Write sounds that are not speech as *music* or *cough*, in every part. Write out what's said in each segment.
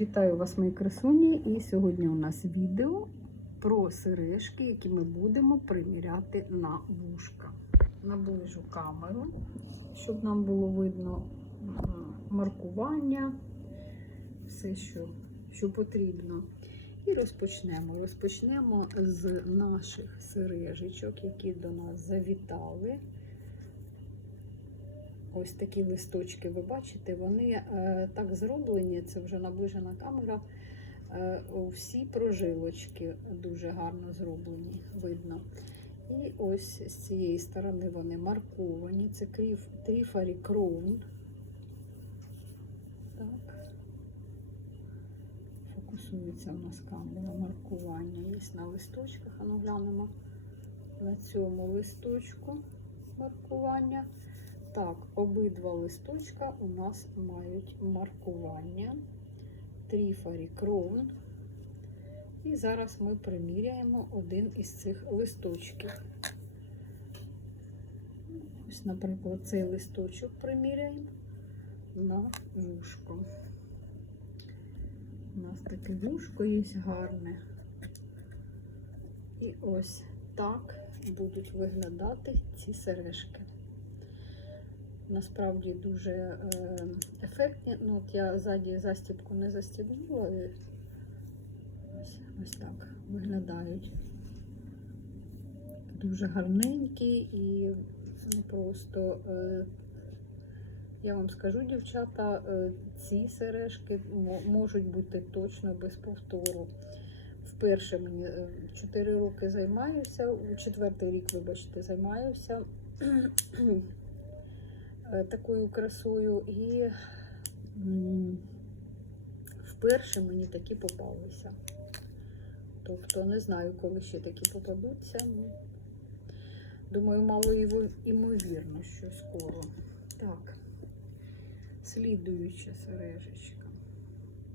Вітаю вас, мої красуні! І сьогодні у нас відео про сережки, які ми будемо приміряти на вушка. Наближу камеру, щоб нам було видно маркування, все, що, що потрібно. І розпочнемо. Розпочнемо з наших сережечок, які до нас завітали. Ось такі листочки, ви бачите, вони е, так зроблені, це вже наближена камера. Е, всі прожилочки дуже гарно зроблені, видно. І ось з цієї сторони вони марковані. Це Тріфарі Кроун. Так. Фокусується у нас камера маркування. Є на листочках, а ну глянемо на цьому листочку маркування. Так, обидва листочка у нас мають маркування Тріфарі Кроун. І зараз ми приміряємо один із цих листочків. Ось, наприклад, цей листочок приміряємо на вушко. У нас таке вушко є гарне. І ось так будуть виглядати ці сережки насправді дуже е, ефектні. Ну, от я ззаді застібку не застібнула. І ось, ось так виглядають. Дуже гарненькі і ну, просто, е, я вам скажу, дівчата, е, ці сережки можуть бути точно без повтору. Вперше мені 4 роки займаюся, четвертий рік, вибачте, займаюся Е, такою красою, і вперше мені такі попалися. Тобто не знаю, коли ще такі попадуться. Думаю, мало імовірно, що скоро. Так, слідуюча сережечка.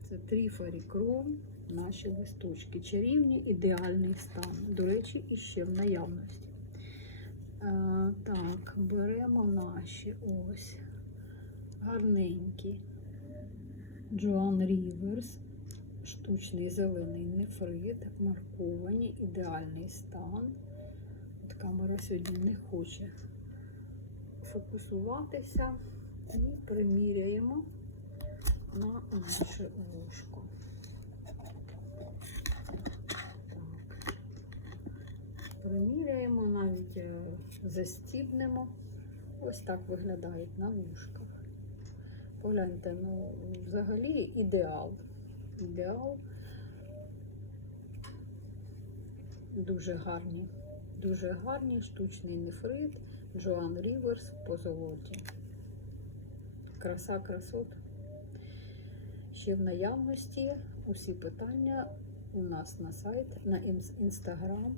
Це Тріфарі Крон, наші листочки. Чарівні, ідеальний стан. До речі, іще в наявності. А, так, беремо наші ось гарненькі Джоан Ріверс, штучний зелений нефрит, марковані, ідеальний стан. От камера сьогодні не хоче фокусуватися і приміряємо на наше вушко. Приміряємо, навіть е, застібнемо. Ось так виглядають на вушках. Погляньте, ну, взагалі ідеал. Ідеал. Дуже гарні, дуже гарні штучний нефрит, Джоан Ріверс по золоті. Краса красот. Ще в наявності усі питання у нас на сайт, на інстаграм.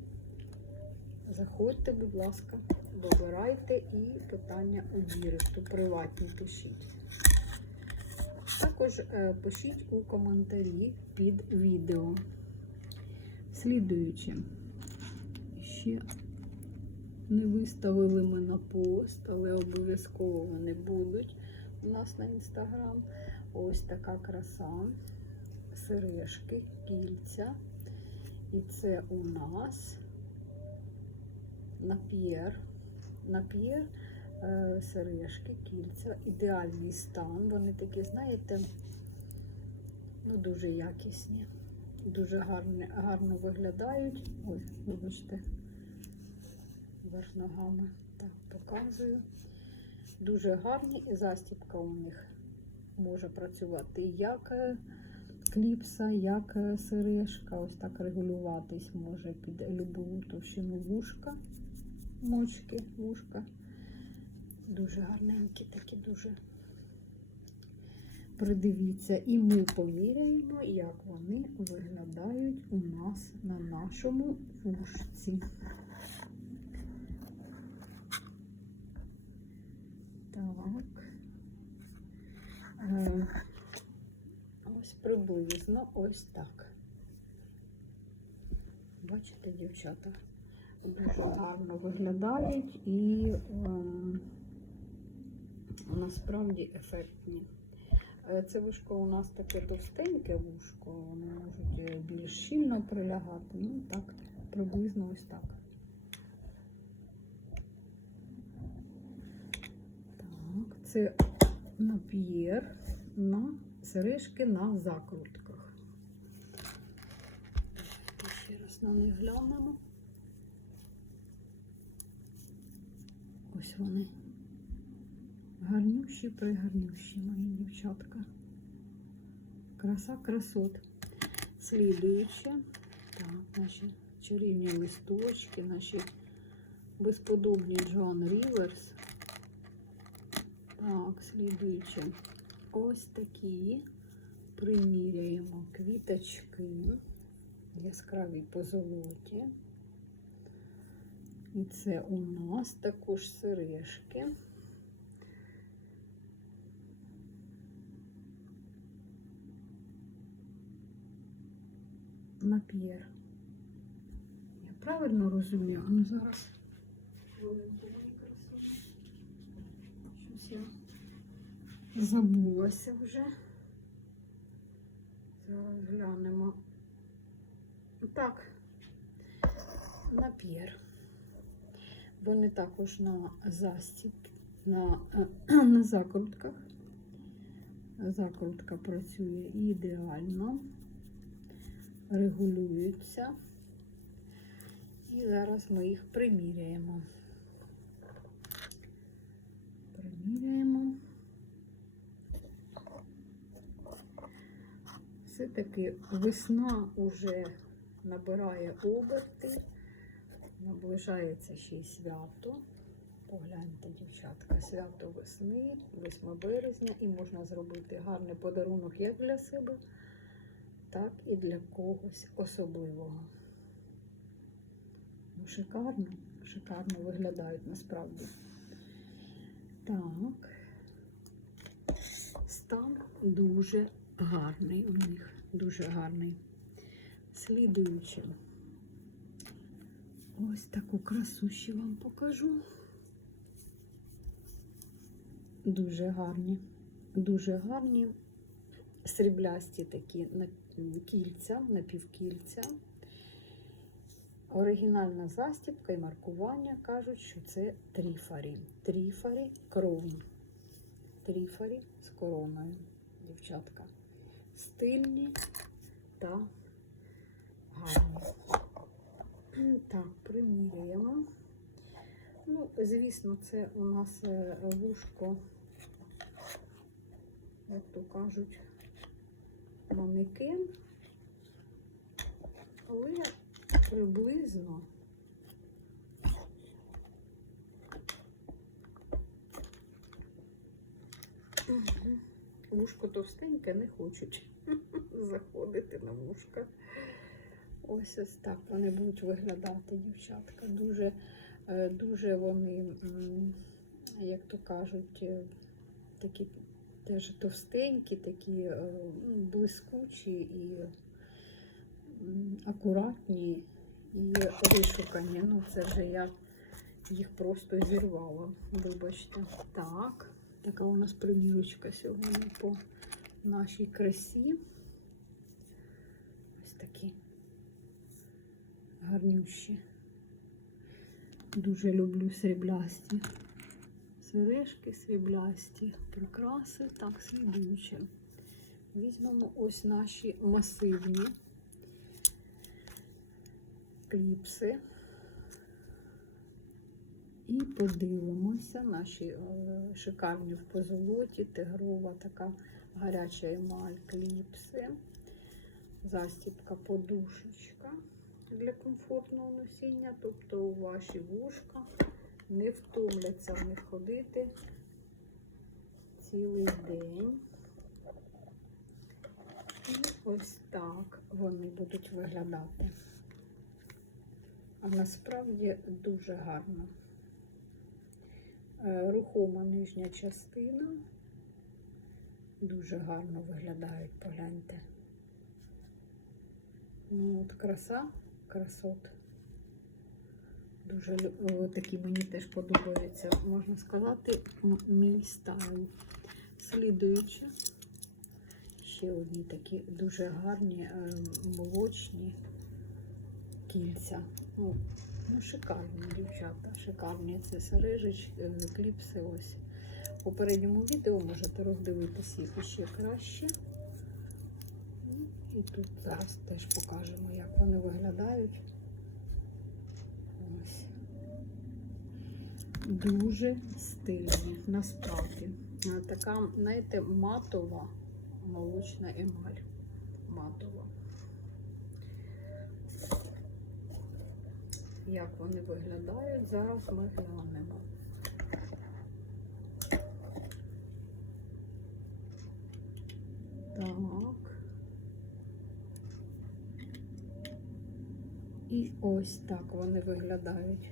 Заходьте, будь ласка, вибирайте і питання у діректу, приватні пишіть. Також е, пишіть у коментарі під відео. Слідуючи, ще не виставили ми на пост, але обов'язково вони будуть у нас на інстаграм. Ось така краса, сережки, кільця. І це у нас нап'єр, нап'єр, е, сережки, кільця, ідеальний стан. Вони такі, знаєте, ну, дуже якісні, дуже гарні, гарно виглядають. Ой, вибачте, верх ногами. Так, показую. Дуже гарні, і застібка у них може працювати як е, кліпса, як е, сережка. Ось так регулюватись може під любу товщину вушка мочки, вушка. Дуже гарненькі такі, дуже. Придивіться, і ми поміряємо, як вони виглядають у нас на нашому вушці. Так. Е, ось приблизно ось так. Бачите, дівчата? Дуже гарно виглядають і е, насправді ефектні. Е, Це вушко у нас таке товстеньке вушко, вони можуть е, більш щільно прилягати. Ну так, приблизно ось так. Так, це нап'єр на сережки на закрутках. Ще раз на них глянемо. Ось вони. Гарнющі, пригарнющі мої дівчатка. Краса красот. Слідуюче. Так, наші чарівні листочки, наші безподобні Джоан Ріверс. Так, слідуюче. Ось такі приміряємо квіточки яскраві по золоті. І це у нас також сережки. Нап'єр. Я правильно розумію? Ну зараз. Хвилинку. Щось я забулася вже. Зараз глянемо. Так, нап'єр. Вони також на застіб, на, *clears throat* на закрутках. Закрутка працює ідеально, регулюється. І зараз ми їх приміряємо. Приміряємо. Все-таки весна вже набирає оберти, наближається ще й свято. Погляньте, дівчатка, свято весни, 8 березня, і можна зробити гарний подарунок як для себе, так і для когось особливого. Ну, шикарно, шикарно виглядають насправді. Так, стан дуже гарний у них, дуже гарний. Слідуючи, ось таку красу вам покажу. Дуже гарні, дуже гарні сріблясті такі на- кільця, напівкільця. Оригінальна застібка і маркування кажуть, що це тріфарі. Тріфарі кровні. Тріфарі з короною, дівчатка. Стильні та гарні. Так, приміряємо. Ну, звісно, це у нас е, вушко, як то кажуть, манекен. Але приблизно вушко товстеньке не хочуть *laughs* заходити на вушка. Ось ось так вони будуть виглядати, дівчатка. Дуже, е, дуже вони, як то кажуть, е, такі теж товстенькі, такі е, блискучі і акуратні і вишукані. Ну, це вже я їх просто зірвала. Вибачте. Так, така у нас примірочка сьогодні по нашій красі. Ось такі гарнющі. Дуже люблю сріблясті. Сережки сріблясті, прикраси. Так, слідуюче. Візьмемо ось наші масивні кліпси. І подивимося наші е, шикарні в позолоті, тигрова така гаряча емаль кліпси, застібка подушечка для комфортного носіння, тобто у ваші вушка не втомляться в них ходити цілий день. І ось так вони будуть виглядати. А насправді дуже гарно. Е, Рухома нижня частина. Дуже гарно виглядають, погляньте. Ну, от краса, красот. Дуже такі мені теж подобаються, можна сказати, мій стайл. Слідуючи, ще одні такі дуже гарні е, молочні кільця. Ну, ну, шикарні дівчата, шикарні. Це сережич, е, кліпси ось. У попередньому відео можете роздивитися їх ще краще. І тут зараз теж покажемо, як вони виглядають. Ось. Дуже стильні, насправді. Е, Така, знаєте, матова молочна емаль. Матова. Як вони виглядають, зараз ми глянемо. Так. І ось так вони виглядають.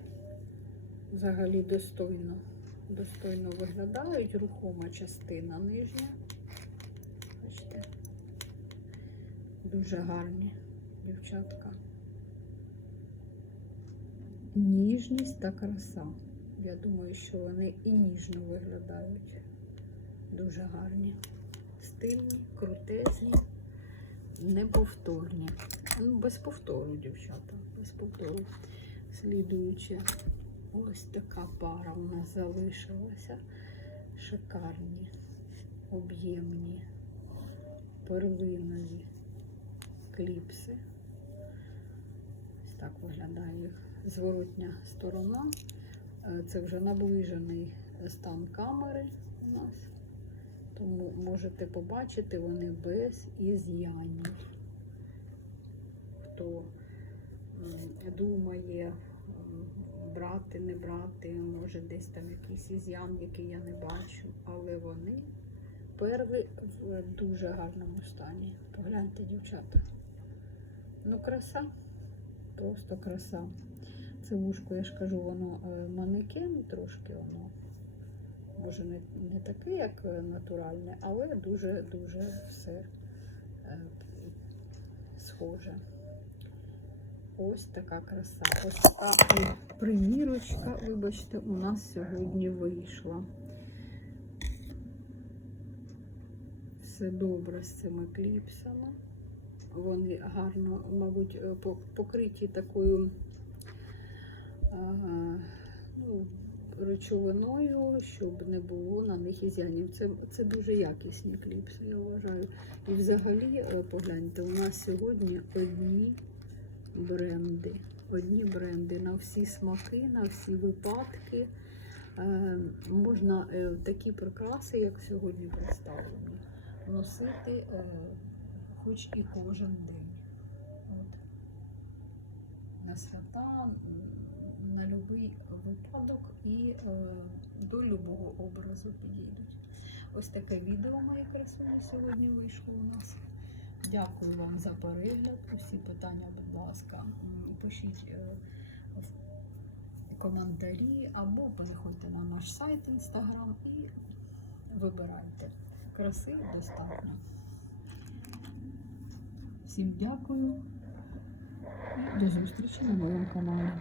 Взагалі достойно. Достойно виглядають. Рухома частина нижня. Бачите? Дуже гарні дівчатка. Ніжність та краса. Я думаю, що вони і ніжно виглядають. Дуже гарні. Стильні, крутезні, неповторні. Ну, без повтору, дівчата, без повтору. Слідуючи, ось така пара у нас залишилася. Шикарні, об'ємні, перлинові кліпси. Ось так виглядає їх зворотня сторона. Е, Це вже наближений стан камери у нас. Тому можете побачити, вони без із'янів. Хто думає брати, не брати, може десь там якийсь із'ян, який я не бачу, але вони перли в дуже гарному стані. Погляньте, дівчата. Ну, краса, просто краса. Це вушко, я ж кажу, воно е, манекен трошки воно. Може, не, не таке, як е, натуральне, але дуже-дуже все е, схоже. Ось така краса. Ось така примірочка, вибачте, у нас сьогодні вийшла. Все добре з цими кліпсами. Вони гарно, мабуть, е, покриті такою ну, речовиною, щоб не було на них ізянів. Це, це дуже якісні кліпси, я вважаю. І взагалі, е, погляньте, у нас сьогодні одні бренди. Одні бренди на всі смаки, на всі випадки. Е, можна е, такі прикраси, як сьогодні представлені, носити е, хоч і кожен день. От. На свята, на будь-який випадок і до любого образу підійдуть. Ось таке відео моє красуні сьогодні вийшло у нас. Дякую вам за перегляд. Усі питання, будь ласка, пишіть е, в коментарі або переходьте на наш сайт інстаграм і вибирайте. Краси достатньо. Всім дякую і до зустрічі на моєму каналі.